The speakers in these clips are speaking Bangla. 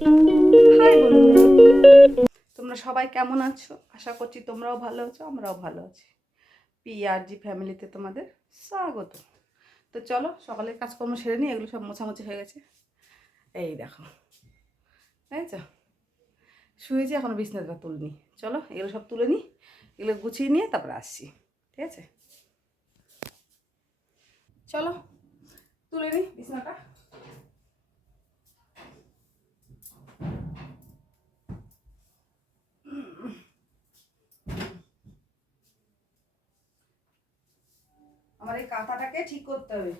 হাই বন্ধুরা, তোমরা সবাই কেমন আছো? আশা করছি তোমরাও ভালো আছো, আমরাও ভালো আছি। পিআরজি ফ্যামিলিতে তোমাদের স্বাগত। তো চলো সকালের কাজকর্ম সেরে নিই। এগুলো সব মোছামুছি হয়ে গেছে। এই দেখো, তাইছো, শুয়েছি, এখনো বিছনাটা তুলিনি। চলো এগুলো সব তুলে নিই, এগুলো গুছিয়ে নিয়ে তারপরে আসছি। ঠিক আছে, চলো তুলে নিই বিছনাটা। আমার এই কাঁথাটাকে ঠিক করতে হবে।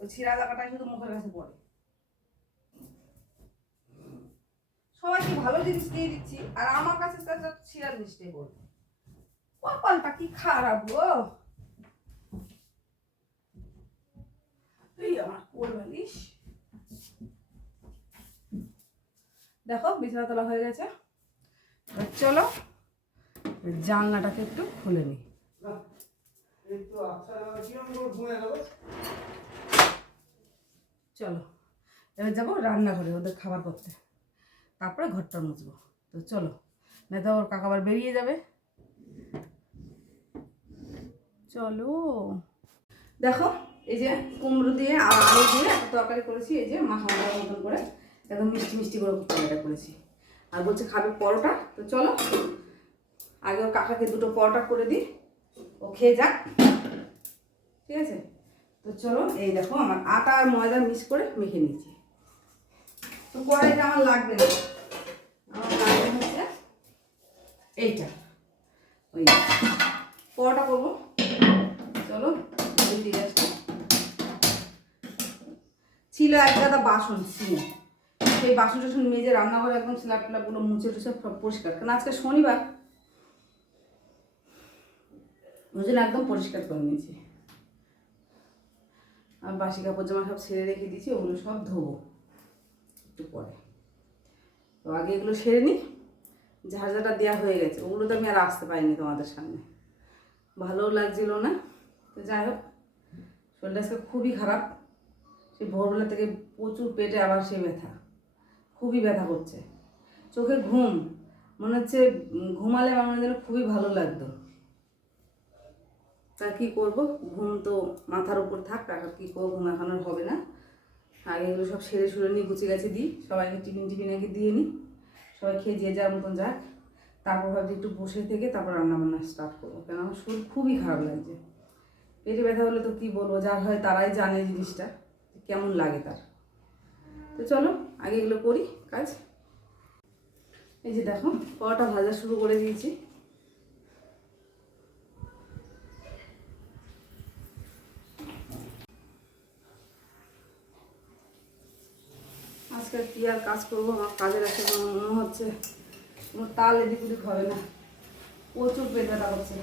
ওই ছিঁড়া জায়গাটাই শুধু মুখের কাছে পড়ে। সবাইকে ভালো জিনিস দিয়ে দিচ্ছি আর আমার কাছে ছিঁড়া জিনিসটাই বলবে। কপালটা কি খারাপ গো। এই আমার কোল বালিশ, দেখো বিছানা তোলা হয়ে গেছে। চলো জানলাটাকে একটু খুলে নিই। চলো এবার যাবো রান্নাঘরে ওদের খাবার করতে, তারপরে ঘরটা মুছবো। তো চলো, না তো ওর কাকা আবার বেরিয়ে যাবে। চলো, দেখো এই যে কুমড়ো দিয়ে আর আলু দিয়ে একটা তরকারি করেছি। এই যে মাখা মাখার মতন করে একদম মিষ্টি মিষ্টি করে তরকারিটা করেছি। আর বলছে খাবে পরোটা। তো চলো আগে ওর কাকাকে দুটো পরোটা করে দিই, ও খেয়ে যাক। ঠিক আছে, তো চলো এই দেখো আমার আটা আর ময়দা মিক্স করে মেখে নিয়েছি। তো কড়াইটা আমার লাগবে না, আমার লাগবে হচ্ছে এইটা, ওই পরোটা করবো। চলো দিয়ে আসবো। ছিল এক গাদা বাসন ছিল, সেই বাসন টাসন মেজে রান্নাঘরে একদম স্ল্যাব ট্ল্যাবগুলো মুছে টুছে সব পরিষ্কার, কারণ আজকে শনিবার, ওই জন্য একদম পরিষ্কার করে নিয়েছি। আর বাসি কাপড় জামা সব ছেড়ে রেখে দিয়েছি, ওগুলো সব ধোবো একটু পরে। তো আগে এগুলো সেরে নিই। ঝাড়ঝাটা দেওয়া হয়ে গেছে, ওগুলো তো আমি আর আসতে পারিনি তোমাদের সামনে, ভালোও লাগছিল না। তো যাই হোক, শরীরটা আজকে খুবই খারাপ। সেই ভোরবেলা থেকে প্রচুর পেটে আবার সেই ব্যথা, খুবই ব্যথা করছে। চোখে ঘুম, মনে হচ্ছে ঘুমালে আমার যেন খুবই ভালো লাগতো। তা কী করবো, ঘুম তো মাথার উপর থাক, আর কী করবো, ঘুম এখানোর হবে না। আগে এগুলো সব সেরে সুরে নিই, গুছিয়ে গেছে দিই, সবাইকে টিফিন টিফিন আগে দিয়ে নিই, সবাই খেয়ে যে যার মতন যাক। তারপর ভাবছি একটু বসে থেকে তারপর রান্নাবান্না স্টার্ট করবো, কেন আমার শরীর খুবই খারাপ লাগছে। পেটে ব্যথা হলে তো কী বলবো, যার হয় তারাই জানে জিনিসটা কেমন লাগে তার। তো চলো আগে এগুলো করি কাজ। এই যে দেখো পরোটা ভাজা শুরু করে দিয়েছি। আজকে কি আর কাজ করবো, আমার কাজের একটা মনে হচ্ছে কোনো তাল এদিক ওদিক হবে না, প্রচুর পেট ব্যথা করছে।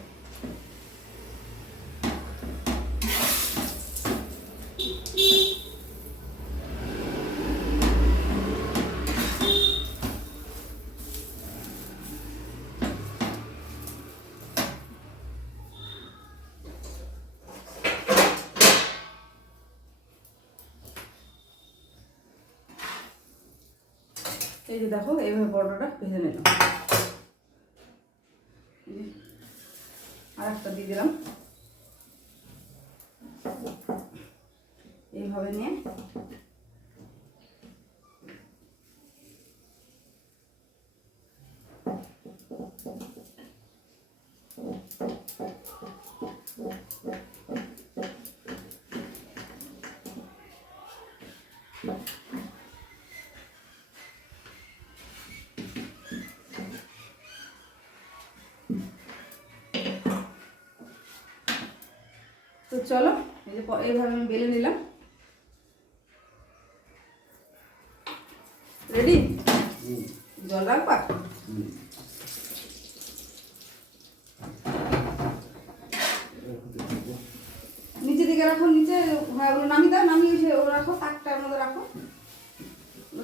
এই যে দেখো এইভাবে পরোটাটা ভেজে নিলাম, আর একটা দিয়ে দিলাম। এইভাবে নিয়ে তো চলো এই যে এইভাবে আমি বেলে নিলাম। রেডি, জল রাখবা। নিচে দিকে রাখো, নিচে, হ্যাঁ ওগুলো নামিয়ে দাও, নামিয়ে এসে ওগুলো রাখো, তাকটার মধ্যে রাখো।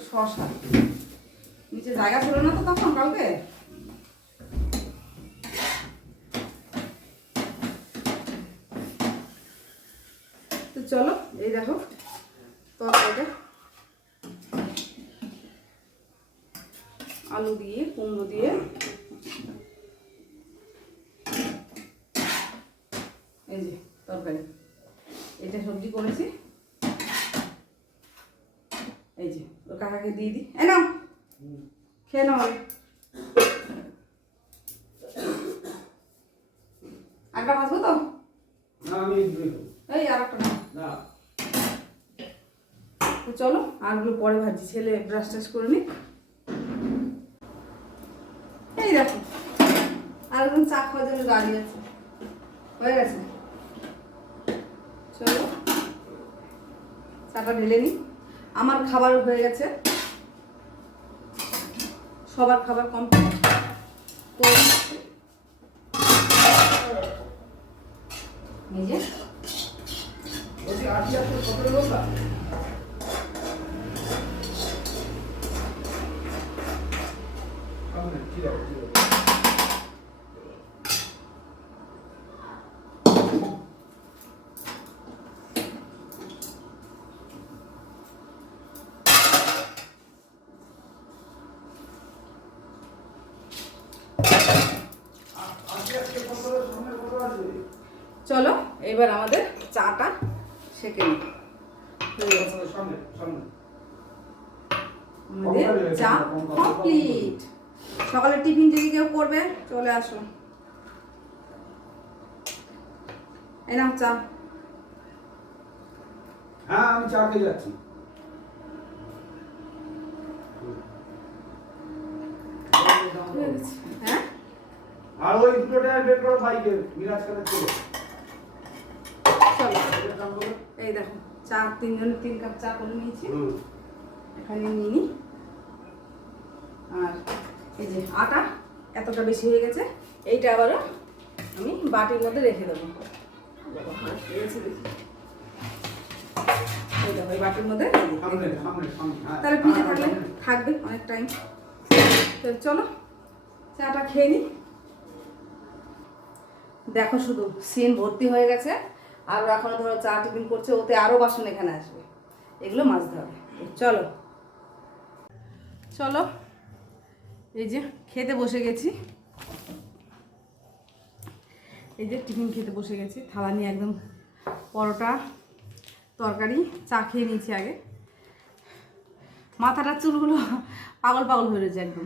শশা নিচে জায়গা ছিল না তো তখন কালকে। তো চলো এই দেখো তরকারিটা আলু দিয়ে কুমড়ো দিয়ে এই যে তরকারি, এটা সবজি করেছি। এই যে ওর কাকাকে দিয়ে দিই, এই নাও খেয়ে নাও। একটা ভাজবো তো, এই আর একটা না। তো চলো আরগুলো পরে ভাজি, ছেলে ব্রাশ টাশ করে নি। এই দেখো আর একদম চা খাওয়ার জন্য দাঁড়িয়ে আছে, হয়ে গেছে। চলো চাটা ঢেলে নি। আমার খাবার হয়ে গেছে, সবার খাবার কমপ্লিট। তো নিজে চলো এবার আমাদের চাটা সেঁকে নিই। আমাদের চা কমপ্লিট। সকালে টিফিন যদি কেউ করবে চলে আসো, এই নাও চা। হ্যাঁ আমি চা খেয়ে যাচ্ছি। হ্যাঁ আর ওই দুটো টাকা বের করো বাইকে মিরাজ করে চলো। এই দেখো চা, তিনজনে 3 কাপ চা করে নিয়েছি, এখানে নিয়ে নিই। আর এই যে আটা এতটা বেশি হয়ে গেছে, এইটা আবারও আমি বাটির মধ্যে রেখে দেবো। এই দেখো এই বাটির মধ্যে তাহলে ফ্রিজে থাকলে থাকবে অনেক টাইম। তো চলো চাটা খেয়ে নিই। দেখো শুধু সিন ভর্তি হয়ে গেছে, আর এখনো ধরো চা টিফিন করছে, ওতে আরও বাসন এখানে আসবে, এগুলো মাজতে হবে। চলো চলো এই যে খেতে বসে গেছি, এই যে টিফিন খেতে বসে গেছি, থালা নিয়ে একদম পরোটা তরকারি চা খেয়ে নিয়েছি আগে। মাথাটার চুলগুলো পাগল পাগল হয়ে রয়েছে একদম।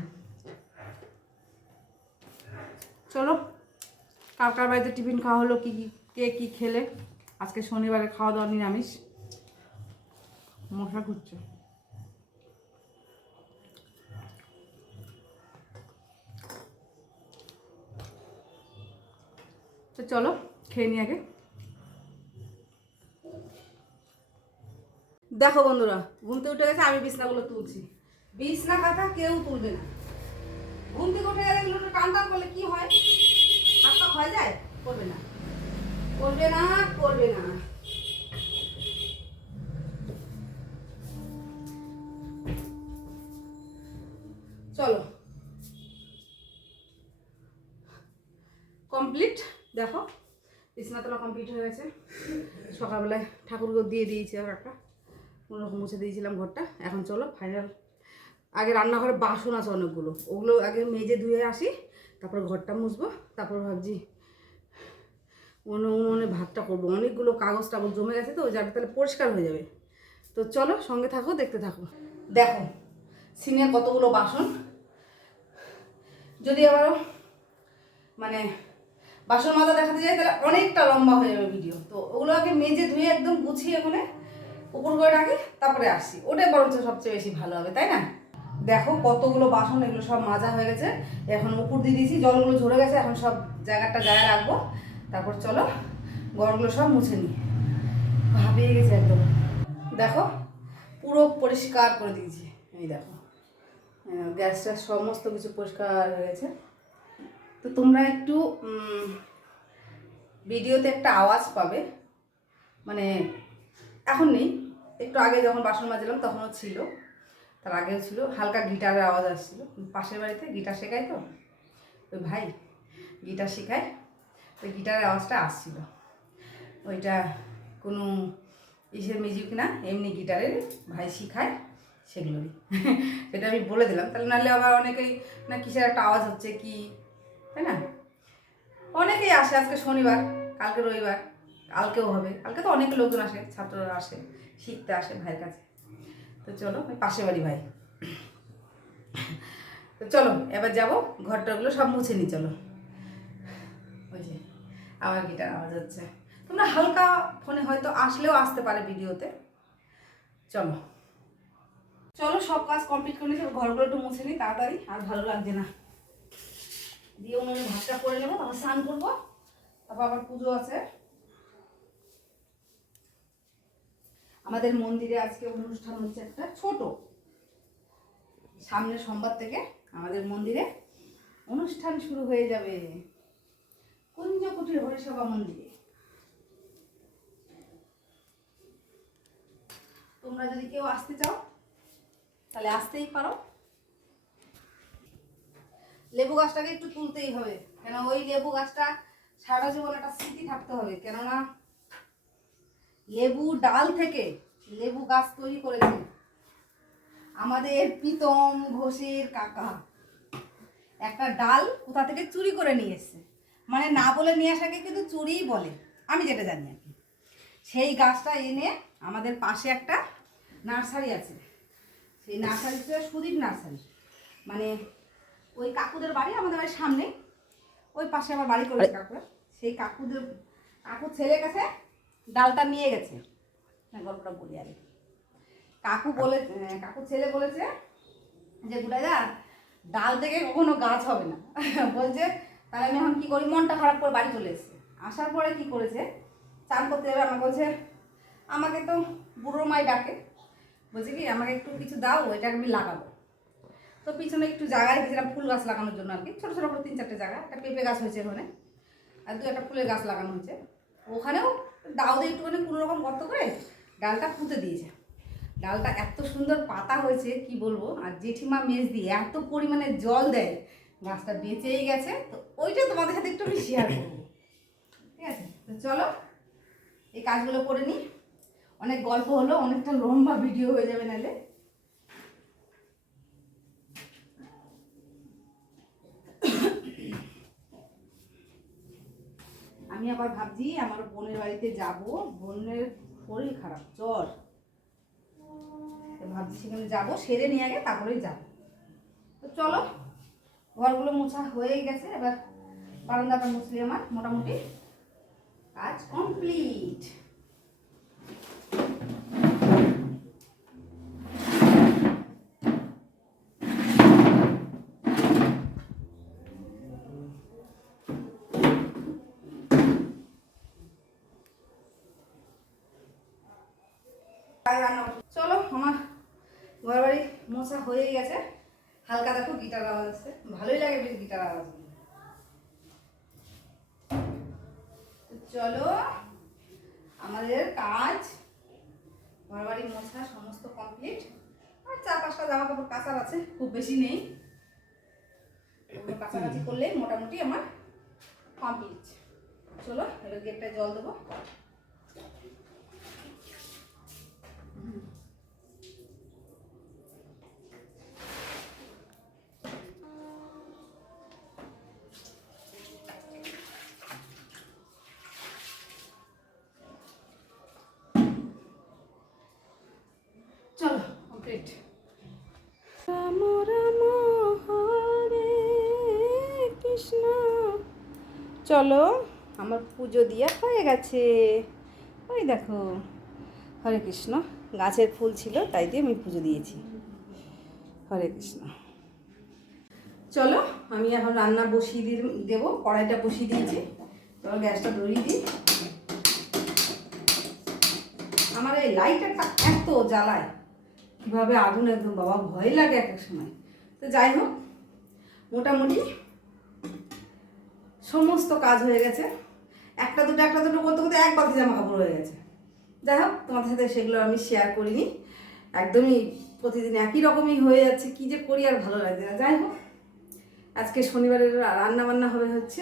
চলো কার কার বাড়িতে টিফিন খাওয়া হলো, কী কী কে কী খেলে। আজকে শনিবারে খাওয়া দাওয়া নিরামিষ। মশা ঘুরছে। তো চলো খেয়ে নি আগে। দেখো বন্ধুরা ঘুমতে উঠে গেছে, আমি বিছনাগুলো তুলছি। বিছনা কাঁথা কেউ তুলবে না। ঘুম থেকে উঠে গেলে এগুলো টান টান করলে কি হয়, হাত পা ক্ষয় যায়। করবে না করবে না করবে না। চলো কমপ্লিট। দেখো বিছনা তোলা কমপ্লিট হয়ে গেছে। সকালবেলায় ঠাকুরকে দিয়ে দিয়েছি, আর একটা কোনোরকম মুছে দিয়েছিলাম ঘরটা। এখন চলো ফাইনাল। আগে রান্নাঘরে বাসন আছে অনেকগুলো, ওগুলো আগে মেজে ধুয়ে আসি, তারপর ঘরটা মুছবো। তারপর ভাবছি উনুনে ভাতটা করবো। অনেকগুলো কাগজ টাগজ জমে গেছে তো, যাতে তাহলে পরিষ্কার হয়ে যাবে। তো চলো সঙ্গে থাকো, দেখতে থাকো। দেখো সিনে কতগুলো বাসন। যদি আবার মানে বাসন মাজা দেখাতে যাই তাহলে অনেকটা লম্বা হয়ে যাবে ভিডিও। তো ওগুলো আগে মেজে ধুয়ে একদম গুছিয়ে ওখানে উপর করে রাখি, তারপরে আসি। ওটাই বরঞ্চ সবচেয়ে বেশি ভালো হবে, তাই না? দেখো কতগুলো বাসন, এগুলো সব মাজা হয়ে গেছে। এখন উপর দিয়ে দিয়েছি, জলগুলো ঝরে গেছে। এখন সব জায়গাটা জায়গায় রাখবো। তারপর চলো ঘরগুলো সব মুছে নিই। ভাবিয়ে গেছে একদম। দেখো পুরো পরিষ্কার করে দিয়েছি। এই দেখো গ্যাসটা সমস্ত কিছু পরিষ্কার হয়ে গেছে। তো তোমরা একটু ভিডিওতে একটা আওয়াজ পাবে, মানে এখন নেই, একটু আগে যখন বাসন মাজলাম তখনও ছিল, তার আগেও ছিল। হালকা গিটারের আওয়াজ আসছিল। পাশের বাড়িতে গিটার শেখায় তো ওই ভাই, গিটার শেখায়, ওই গিটারের আওয়াজটা আসছিল। ওইটা কোনো ইসের মিউজিক না, এমনি গিটারের ভাই শেখায়, সেগুলোরই সেটা আমি বলে দিলাম, তাহলে নাহলে আবার অনেকেই না কিসের একটা আওয়াজ হচ্ছে কি, তাই না? অনেকেই আসে, আজকে শনিবার, কালকে রবিবার, কালকেও হবে, কালকে তো অনেক লোকজন আসে, ছাত্ররা আসে, শিখতে আসে ভাইয়ের কাছে। তো চলো, ওই পাশে বাড়ি ভাই। তো চলো এবার যাবো, ঘরটাগুলো সব মুছে নিই। চলো, ওই যে আমার গিটার আওয়াজ হচ্ছে, তোমরা হালকা ফোনে হয়তো আসলেও আসতে পারে ভিডিওতে। চলো চলো, সব কাজ কমপ্লিট করে নিই, ঘরগুলো একটু মুছে নিই তাড়াতাড়ি, আর ভালো লাগছে না। দিয়ে উনুনে ভাতটা করে নেবো, তারপর স্নান করবো, তারপর আবার পুজো আছে। আমাদের মন্দিরে আজকে অনুষ্ঠান হচ্ছে একটা ছোট, সামনের সোমবার থেকে আমাদের মন্দিরে অনুষ্ঠান শুরু হয়ে যাবে, কুঞ্জকুটির হরিসভা মন্দিরে। তোমরা যদি কেউ আসতে চাও তাহলে আসতেই পারো। লেবু গাছটাকে একটু তুলতেই হবে, কেন ওই লেবু গাছটা সারা জীবন একটা স্মৃতি থাকতে হবে, কেননা লেবু ডাল থেকে লেবু গাছ তৈরি করেছে আমাদের প্রীতম ঘোষের কাকা। একটা ডাল কোথা থেকে চুরি করে নিয়ে এসছে, মানে না বলে নিয়ে আসাকে কিন্তু চুরিই বলে, আমি যেটা জানি আর কি। সেই গাছটা এনে আমাদের পাশে একটা নার্সারি আছে, সেই নার্সারিতে সুদীপ নার্সারি, মানে ওই কাকুদের বাড়ি আমাদের বাড়ির সামনে, ওই পাশে আমার বাড়ি করেছে কাকুরা, সেই কাকুর ছেলের কাছে ডালটা নিয়ে গেছে। গল্পটা বলি আগে। কাকুর ছেলে বলেছে যে গুডাইদা ডাল থেকে কখনো গাছ হবে না। বলছে তাহলে আমি এখন কী করি, মনটা খারাপ করে বাড়ি চলে এসেছে। আসার পরে কি করেছে, চান করতে যাবে, আমাকে বলছে, আমাকে তো বুড়ো মাই ডাকে, বলছে কি আমাকে একটু কিছু দাও, ওইটাকে আমি লাগাবো। তো পিছনে একটু জায়গায় গেছিলাম ফুল গাছ লাগানোর জন্য আর কি, ছোটো ছোটো করে 3-4টে জায়গা, একটা পেঁপে গাছ হয়েছে ওখানে, আর 2-একটা ফুলের গাছ লাগানো হয়েছে। ওখানেও দাও দিয়ে একটুখানি কোনো রকম গর্ত করে ডালটা পুঁতে দিয়েছে। ডালটা এত সুন্দর পাতা হয়েছে কি বলবো, আর জেঠিমা মেজ দিয়ে এত পরিমাণে জল দেয়, গাছটা বেঁচেই গেছে। তো ওইটা তোমাদের সাথে একটু আমি শেয়ার করবো, ঠিক আছে? তো চলো এই কাজগুলো করে নিই, অনেক গল্প হলো, অনেকটা লম্বা ভিডিও হয়ে যাবে নাহলে। আমি আবার ভাবছি আমার বোনের বাড়িতে যাব, বোনের শরীর খারাপ, জ্বর, ভাবছি সেখানে যাবো, সেরে নিয়ে আগে তারপরেই যাবো। তো চলো, ঘরগুলো মোছা হয়ে গেছে, এবার বারান্দাটা মুছলি আমার মোটামুটি কাজ কমপ্লিট। চলো, আমার ঘর বাড়ি মোছা হয়ে গেছে, হালকা দেখো গিটার আওয়াজ আসছে, ভালোই লাগে বেশ গিটার আওয়াজ। চলো, আমাদের কাজ ঘর বাড়ি মোছা সমস্ত কমপ্লিট, আর 4-5টা জামা কাপড় কাচার আছে, খুব বেশি নেই, কাছাকাছি করলে মোটামুটি আমার কমপ্লিট। চলো এবার গেটটায় জল দেবো। চলো কমপ্লিট। রাম রাম হরে কৃষ্ণ। চলো, আমার পুজো দিয়ে হয়ে গেছে, ওই দেখো হরে কৃষ্ণ, গাছের ফুল ছিল তাই দিয়ে আমি পুজো দিয়েছি। হরে কৃষ্ণ। চলো আমি এখন রান্না বসিয়ে দেবো, কড়াইটা বসিয়ে দিয়েছি, চলো গ্যাসটা ধরিয়ে দিই। আমার এই লাইটারটা এত জ্বালায়, কীভাবে আগুন একদম বাবা ভয় লাগে এক এক সময়। তো যাই হোক, মোটামুটি সমস্ত কাজ হয়ে গেছে, একটা দুটো করতে করতে এক বালতি জামা কাপড় হয়ে গেছে। যাই হোক, তোমাদের সাথে সেগুলো আমি শেয়ার করিনি, একদমই প্রতিদিন একই রকমই হয়ে যাচ্ছে, কী যে করি আর ভালো লাগছে না। যাই হোক, আজকে শনিবারের রান্না বান্না হবে হচ্ছে,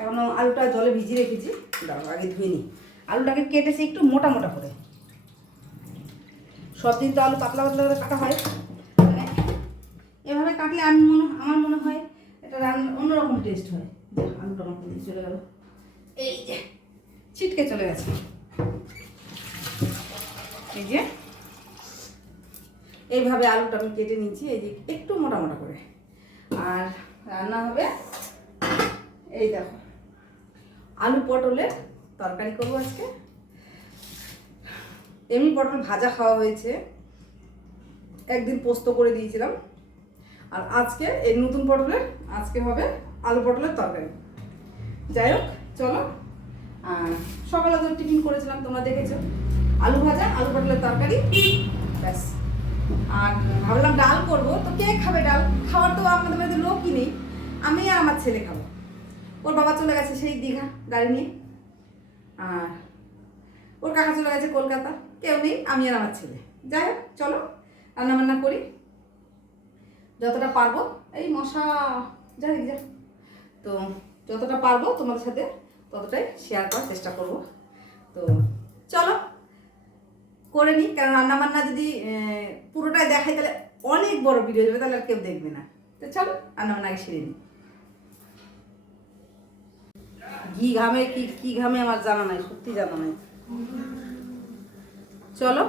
এখনও আলুটা জলে ভিজিয়ে রেখেছি, দাঁড়াও আগে ধুয়ে নিই। আলুটাকে কেটেছি একটু মোটা মোটা করে, সব দিন তো আলু পাতলা পাতলা করে কাটা হয়, মানে এভাবে কাটলে আমার মনে হয় এটা রান্না অন্যরকম টেস্ট হয়। আলুটা আমার দিয়ে চলে গেল, এই যে ছিটকে চলে গেছে। এই যে এইভাবে আলুটা আমি কেটে নিচ্ছি, এই যে একটু মোটা মোটা করে। আর রান্না হবে এই দেখো আলু পটলের তরকারি করবো আজকে। এমনি পটল ভাজা খাওয়া হয়েছে, একদিন পোস্ত করে দিয়েছিলাম। আর আজকে এই নতুন পটলের আজকে হবে আলু পটলের তরকারি। যাই হোক চলো, সকালে তো টিফিন করেছিলাম তোমরা দেখেছো, আলু ভাজা আলু পটলের তরকারি ব্যাস। আর ভাবলাম ডাল করবো, তো কে খাবে ডাল? খাওয়ার তো আমাদের বাড়িতে লোকই নেই, আমি আর আমার ছেলে খাবো। ওর বাবা চলে গেছে সেই দীঘা গাড়ি নিয়ে, আর ওর কাকা চলে গেছে কলকাতা, কেউ নেই, আমি আর আমার ছেলে। যাই হোক চলো রান্না বান্না করি যতটা পারবো। এই মশা যাই যা, তো যতটা পারবো তোমাদের সাথে ততটাই শেয়ার করার চেষ্টা করব। তো চলো করে নিই, কারণ রান্নাবান্না যদি পুরোটাই দেখাই তাহলে অনেক বড় ভিডিও যাবে, তাহলে আর কেউ দেখবে না। তো চলো রান্নাবান্না আগে সেরে নিই। ঘি ঘামে কি ঘামে আমার জানা নাই, সত্যি জানা নাই। চলো,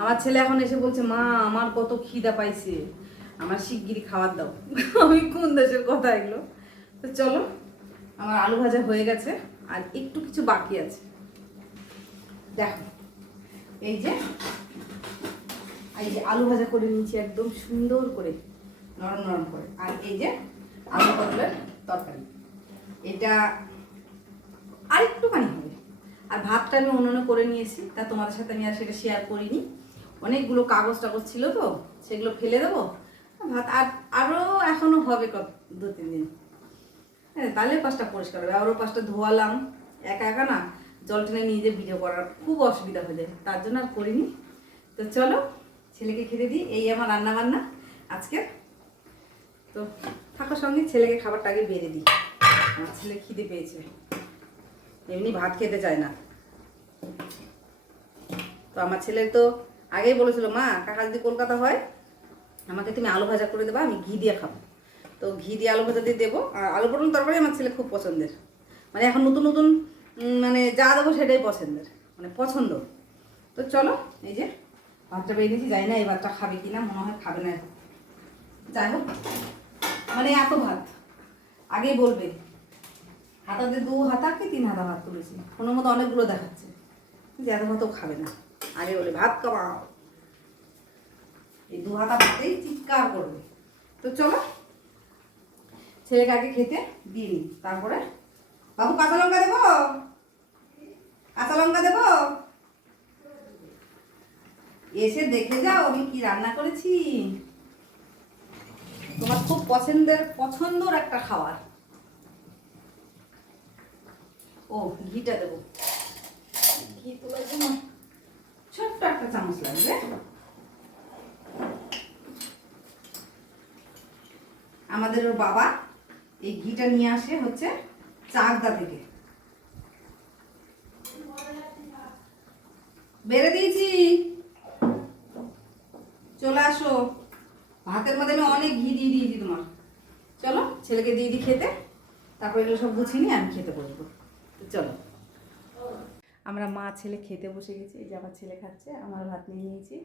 আমার ছেলে এখন এসে বলছে মা আমার কত খিদা পাইছে, আমার শিগগিরই খাবার দাও। আমি কোন দেশের কথা এগুলো। তো চলো, আমার আলু ভাজা হয়ে গেছে, আর একটু কিছু বাকি আছে। দেখো এই যে আলু ভাজা করে নিয়েছি একদম সুন্দর করে, নরম নরম করে। আর এই যে আলু পটলের তরকারি, এটা আর একটুখানি হবে। আর ভাতটা আমি অন্যান্য করে নিয়েছি, তা তোমাদের সাথে আমি আর সেটা শেয়ার করিনি। অনেকগুলো কাগজ টাগজ ছিল তো, সেগুলো ফেলে দেবো। ভাত আরও এখনও হবে 2-3 দিন। হ্যাঁ, তাহলে পাশটা পরিষ্কার হবে। আরও পাশটা ধোয়ালাম, একা একা না জল টেনে নিয়ে যে ভিডিও করার খুব অসুবিধা হয়ে যায়, তার জন্য আর করিনি। তো চলো ছেলেকে খেতে দিই, এই আমার রান্না বান্না আজকে। তো থাকার সঙ্গে ছেলেকে খাবারটা আগে বেড়ে দিই, আমার ছেলে খিদে পেয়েছে, এমনি ভাত খেতে চায় না। তো আমার ছেলে তো আগেই বলেছিল মা কাকা যদি কলকাতা হয় আমাকে তুমি আলু ভাজা করে দেবা, আমি ঘি দিয়ে খাবো। তো ঘি দিয়ে আলু ভাজা দিয়ে দেবো। আর আলু পটল তরকারি আমার ছেলে খুব পছন্দের, মানে এখন নতুন নতুন মানে যা দেবো সেটাই পছন্দের, মানে পছন্দ। তো চলো এই যে ভাতটা বেরিয়ে দিয়েছি, যাই না এই ভাতটা খাবে কিনা, মনে হয় খাবে না এখন। যাই হোক, মানে এত ভাত আগেই বলবে হাতাতে 2 হাতা কি 3 হাতা ভাত তুলেছি, কোনো মতো অনেকগুলো দেখাচ্ছে, যে এত ভাতও খাবে না। আগে বলে ভাত খাওয়াও, এই 2 হাতা ভাতেই চিৎকার করবে। তো চলো ছেলেকে আগে খেতে দিয়ে নিই, তারপরে বাবু কাঁচা লঙ্কা দেবো, কাঁচা লঙ্কা দেবো, এসে দেখে যাও আমি কি রান্না করেছি। তোমার খুব পছন্দের একটা খাবার। ও ঘিটা দেবো, ঘি তোলার জন্য ছোট্ট একটা চামচ লাগবে। আমাদের ওর বাবা এই ঘিটা নিয়ে আসে হচ্ছে চাকদা থেকে, বেড়ে দিয়েছি, চলে আসো। ভাতের মধ্যে আমি অনেক ঘি দিয়ে দিয়েছি তোমার। চলো ছেলেকে দিয়ে দিই খেতে, তারপর এগুলো সব গুছিয়ে নিয়ে আমি খেতে বসবো। চলো আমরা মা ছেলে খেতে বসে গেছি। এই যে আমার ছেলে খাচ্ছে, আমার ভাত নিয়ে নিয়েছি,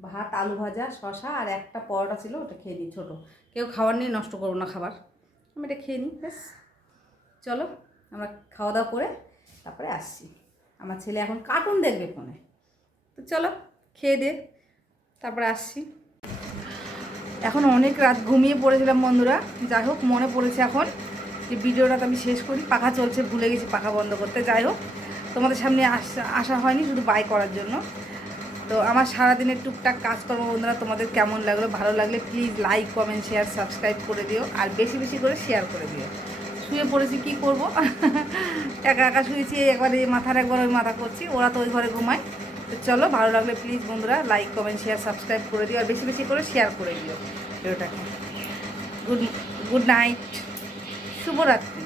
ভাত আলু ভাজা শশা আর একটা পরোটা ছিল, ওটা খেয়ে নিই। ছোটো কেউ খাবার নিয়ে নষ্ট করবো না খাবার, আমি এটা খেয়ে নিই ব্যাস। চলো আমরা খাওয়া দাওয়া করে তারপরে আসছি। আমার ছেলে এখন কার্টুন দেখবে ফোনে, তো চলো খেয়ে দে তারপরে আসছি। এখন অনেক রাত ঘুমিয়ে পড়েছিলাম বন্ধুরা, যাই হোক মনে পড়েছে এখন যে ভিডিওটা তো আমি শেষ করি। পাখা চলছে, ভুলে গেছি পাখা বন্ধ করতে। যাই হোক তোমাদের সামনে আসা হয়নি শুধু বাই করার জন্য। তো আমার সারাদিনের টুকটাক কাজকর্ম বন্ধুরা তোমাদের কেমন লাগলো, ভালো লাগলে please like comment share subscribe করে দিও, আর বেশি বেশি করে শেয়ার করে দিও। শুয়ে পড়েছি কি করব, একা একা শুয়েছি, একবার এই মাথার একবার ওই মাথা করছি, ওরা তো ওই ঘরে ঘুমায়। তো চলো ভালো লাগলে প্লিজ বন্ধুরা লাইক কমেন্ট শেয়ার সাবস্ক্রাইব করে দিও, আর বেশি বেশি করে শেয়ার করে দিও ভিডিওটাকে। গুড নাইট, শুভরাত্রি।